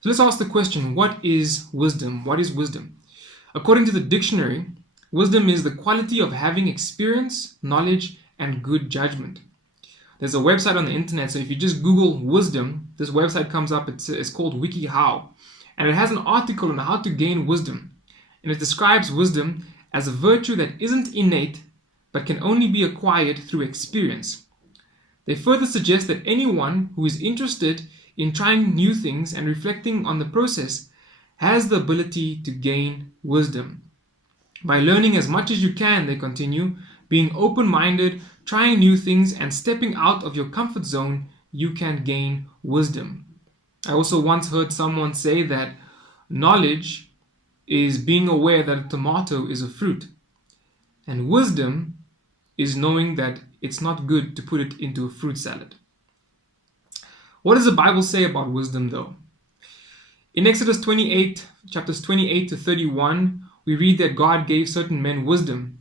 So let's ask the question, what is wisdom? What is wisdom? According to the dictionary, wisdom is the quality of having experience, knowledge, and good judgment. There's a website on the internet, so if you just Google wisdom, this website comes up. It's called WikiHow, and it has an article on how to gain wisdom. And it describes wisdom as a virtue that isn't innate, but can only be acquired through experience. They further suggest that anyone who is interested in trying new things and reflecting on the process has the ability to gain wisdom. By learning as much as you can, they continue, being open-minded, trying new things, and stepping out of your comfort zone, you can gain wisdom. I also once heard someone say that knowledge is being aware that a tomato is a fruit, and wisdom is knowing that it's not good to put it into a fruit salad. What does the Bible say about wisdom, though? In Exodus 28, chapters 28 to 31, we read that God gave certain men wisdom,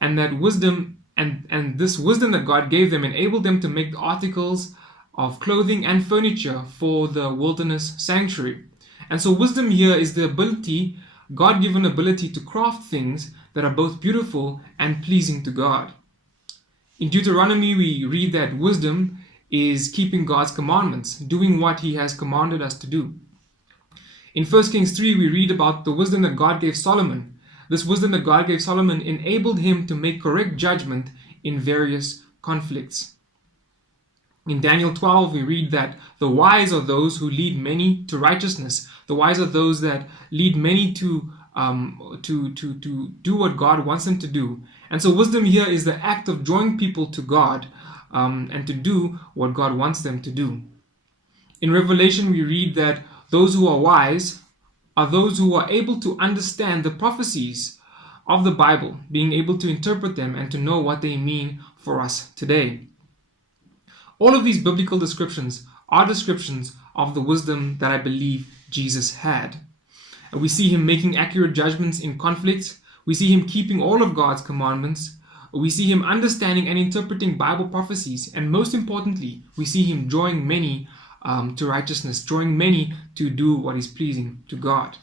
and that wisdom and this wisdom that God gave them enabled them to make articles of clothing and furniture for the wilderness sanctuary. And so wisdom here is the ability, God-given ability, to craft things that are both beautiful and pleasing to God. In Deuteronomy, we read that wisdom is keeping God's commandments, doing what He has commanded us to do. In 1 Kings 3, we read about the wisdom that God gave Solomon. This wisdom that God gave Solomon enabled him to make correct judgment in various conflicts. In Daniel 12, we read that the wise are those who lead many to righteousness. The wise are those that lead many to do what God wants them to do. And so wisdom here is the act of drawing people to God and to do what God wants them to do. In Revelation, we read that those who are wise are those who are able to understand the prophecies of the Bible, being able to interpret them and to know what they mean for us today. All of these biblical descriptions are descriptions of the wisdom that I believe Jesus had. We see Him making accurate judgments in conflicts. We see Him keeping all of God's commandments. We see Him understanding and interpreting Bible prophecies. And most importantly, we see Him drawing many to righteousness, drawing many to do what is pleasing to God.